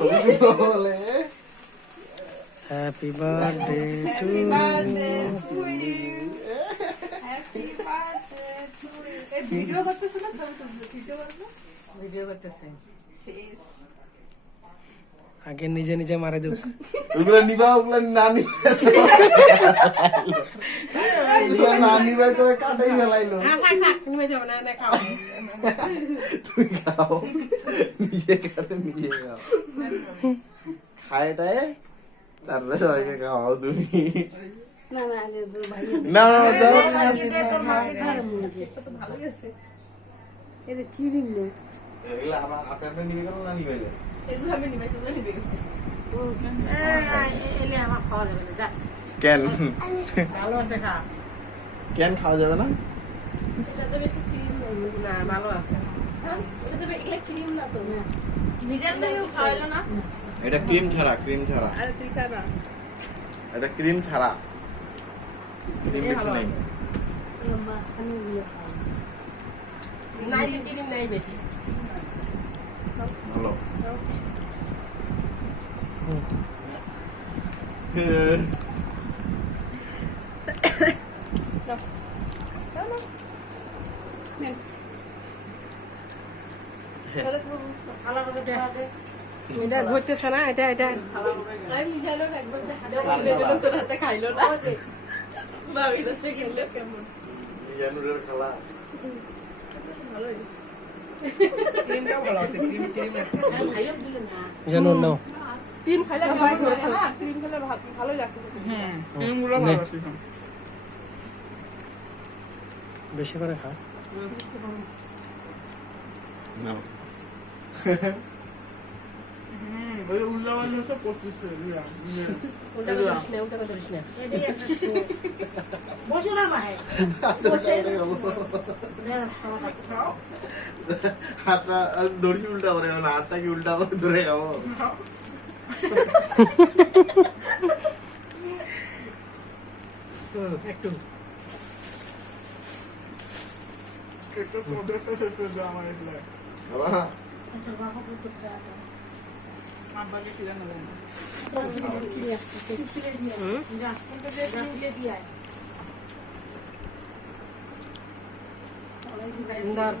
ছবি তো বলে happy birthday to happy birthday to you happy birthday to you এই ভিডিও করতেছ না ছবি তুলছো ভিডিও করতেছে শেষ আগে নিজে নিজে মারে দুক ওগুলো নিবা ওগুলো না নিবাই তো কাটাই ফেলাইলো নিয়ে যাবো না না খাও তুই খাও নিজে কাটে নিজে খাও খায়টায় তারপরে সবাইকে খাওয়াও তুমি না না আগে ভাই না দাও ভালো গেছে এটা কি দিন না এগুলো আপনার নিবে কেন না নিবে এগুলো আমি নিবে তোমরা নিবে গেছে এলে আমার খাওয়া যাবে না যা কেন ভালো আছে খা কেন খাওয়া যাবে না এটা তো বেশি ক্রিম না ভালো আছে এটা তো এগুলা ক্রিম না তো ভিজার না খাওয়াইলো না এটা ক্রিম ছাড়া আরে তুই খা না এটা ক্রিম ছাড়া ক্রিম এই বেশি ভালো নেই আছে। মাঝখানে দিয়ে খাওয়া নাই তো ক্রিম নাই বেশি ভালো এটা ধরতেছে না এটা আমি জানো না একবার দেখা তোর হাতে খাইলো না ভাবি রাস্তে খেললে কেমন ইয়ানুরের খালা ক্রিমটাও ভালো আছে ক্রিম খাইলো দিল না জানো নাও ক্রিম খাইলে কেমন করে না ক্রিম খেলে ভালোই লাগতো হ্যাঁ ক্রিমগুলো ভালো আছে বেশি করে খা না ওই উল্লাবান সব করতেছে ওটা করিস না ওটা করিস না বসো না ভাই হাতটা দড়ি উল্টা করে না হাতটা কি উল্টা করে ধরে খাবো একটু একটু প্রোডাক্টটা শেষ করে দাও আমার এগুলো বাবা আব্বাকে খিদানো দেয় না দাঁড়